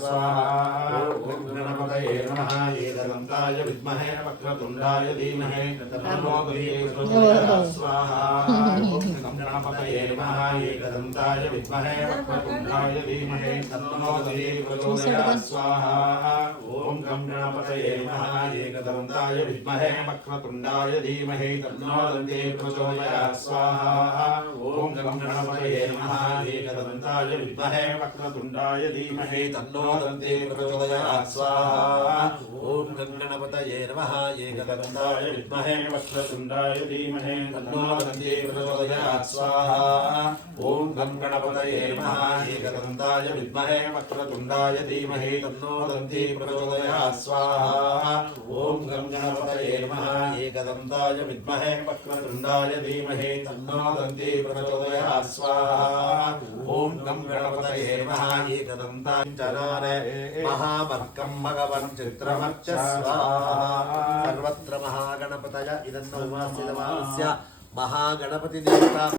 स्वाहा ॐ गणपतये नमः एकदन्ताय विद्महे वक्रतुण्डाय धीमहि तन्नो दन्ति प्रचोदयात् स्वाहा ॐ गणपतये नमः एकदन्ताय विद्महे वक्रतुण्डाय धीमहि तन्नो दन्ति प्रचोदयात् स्वाहा ॐ गणपतये नमः एकदन्ताय विद्महे वक्रतुण्डाय धीमहि तन्नो दन्ति प्रचोदयात् स्वाहा ॐ गणपतये नमः एकदन्ताय विद्महे वक्रतुण्डाय धीमहि तन्नो दन्ति प्रचोदयात् स्वाहा ॐ गणपतये नमः एकदन्ताय विद्महे वक्रतुण्डाय धीमहि तन्नो दन्ति प्रचोदयात् स्वाहा ॐ गणपतये नमः एकदन्ताय विद्महे वक्रतुण्डाय धीमहि तन्नो दन्ति प्रचोदयात् स्वाहा ॐ गणपतये नमः एकदन्ताय विद्महे वक्रतुण्डाय धीमहि तन्नो दन्ति प्रचोदयात् स्वाहा ॐ गणपतये नमः एकदन्ताय चरारे महावर्कं भगवन् चित्रमर्च स्वाहा सर्वत्र महागणपतय इदं सर्वस्य महागणपति देवता